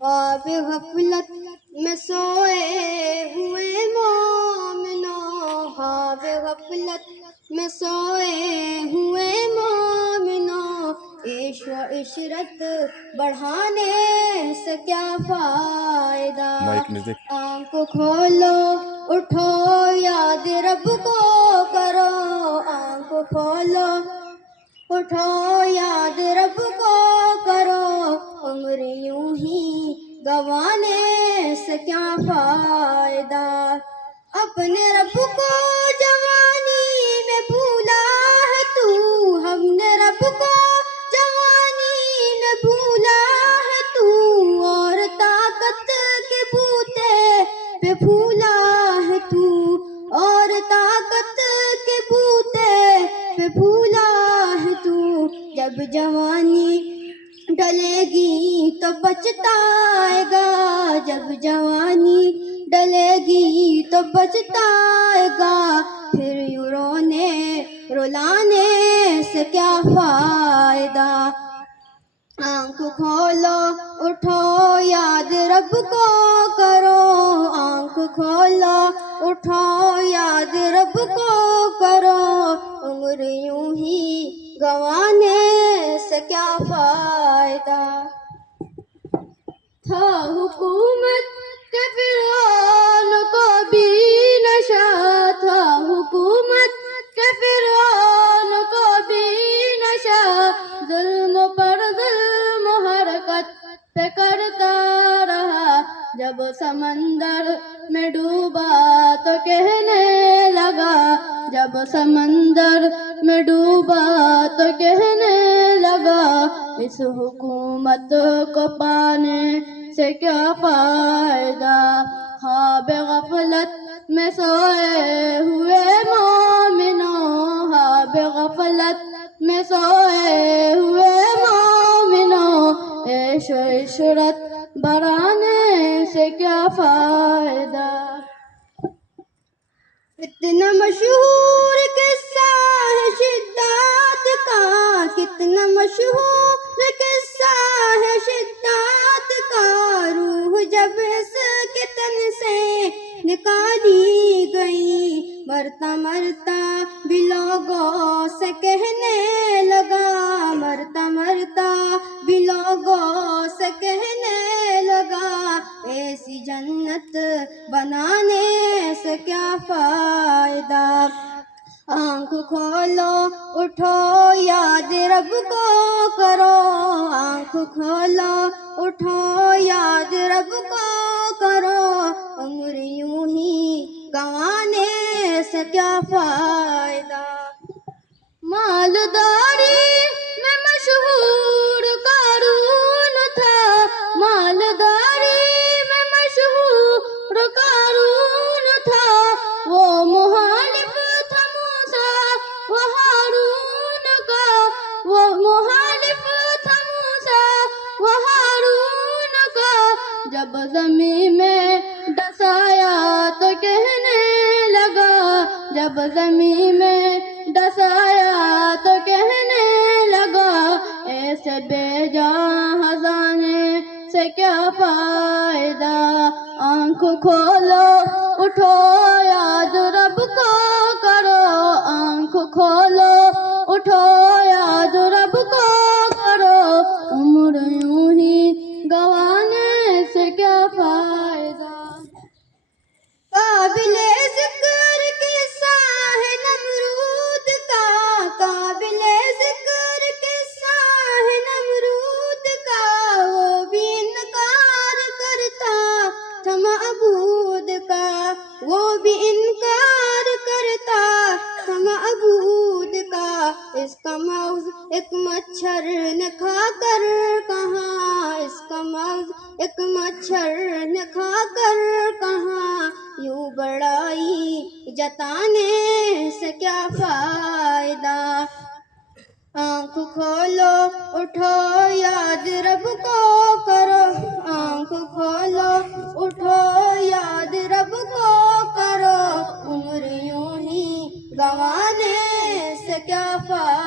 خواب غفلت میں سوئے ہوئے مومنوں، خواب غفلت میں سوئے ہوئے مومنوں، عیش و عشرت بڑھانے سے کیا فائدہ؟ آنکھ کھولو اٹھو یاد رب کو کرو، آنکھ کھولو اٹھو یاد رب کو کرو، عمر یوں ہی گوانے سے کیا فائدہ؟ اپنے رب کو جوانی میں بھولا ہے تو، ہم نے رب کو جوانی میں بھولا ہے تو، اور طاقت کے بوتے پہ پھولا ہے تو، اور طاقت کے بوتے پہ پھولا ہے تو، جب جوانی ڈلے گی تو پچھتائے گا، جب جوانی ڈلے گی تو پچھتائے گا، پھر یوں رونے رلانے سے کیا فائدہ؟ آنکھ کھولو اٹھو یاد رب کو کرو، آنکھ کھولو اٹھو یاد رب کو کرو، عمر یوں ہی گوانے سے کیا فائدہ؟ تھا حکومت کے فرعون کو بھی نشہ، تھا حکومت کے فرعون کو بھی نشہ، ظلم پر ظلم حرکت پہ کرتا رہا، جب سمندر میں ڈوبا تو کہنے لگا، جب سمندر میں ڈوبا تو کہنے لگا، اس حکومت کو پانے سے کیا فائدہ؟ خواب غفلت میں سوئے ہوئے مومنوں، خواب غفلت میں سوئے ہوئے مومنوں، عیش و عشرت بڑھانے سے کیا فائدہ؟ کتنا مشہور قصہ ہے شدت کا، کتنا مشہور قصہ ہے شدت کا، روح جب اس کے تن سے نکالی گئی، مرتا مرتا بھی لوگوں سے کہنے لگا، مرتا مرتا بھی لوگوں سے کہنے لگا، ایسی جنت بنانے سے کیا فائدہ؟ آنکھ کھولو اٹھو یاد رب کو کرو، آنکھ کھولو اٹھو یاد رب کو کرو، عمر یوں ہی گوانے سے کیا فائدہ؟ مالداری میں مشہور قارون تھا، مالداری میں مشہور قارون تھا، وہ مخالف تھا موسیٰ و ہارون کا، وہ مخالف تھا موسیٰ و ہارون کا، جب زمین میں ڈسایا تو کہنے لگا، جب زمین میں ڈسایا تو کہنے لگا، ایسے بے جان خزانے سے کیا فائدہ؟ آنکھ کھولو اٹھو یاد رب کو کرو، آنکھ کھولو اٹھو یاد رب کو کرو، عمر یوں ہی گوانے سے کیا فائدہ؟ قابل ذکر قصہ ہے نمرود کا، قابل ذکر قصہ ہے نمرود کا، وہ بھی انکار کرتا تھا معبود کا، وہ بھی انکار کرتا تھا معبود کا، اس کا مغز ایک مچھر نے کھا کر کہا، اس کا مغز ایک مچھر نے کھا کر کہا، یوں بڑائی جتانے سے کیا فائدہ؟ آنکھ کھولو اٹھو یاد رب کو کرو، آنکھ کھولو اٹھو یاد رب کو کرو، عمر یوں ہی گوانے سے کیا فائدہ؟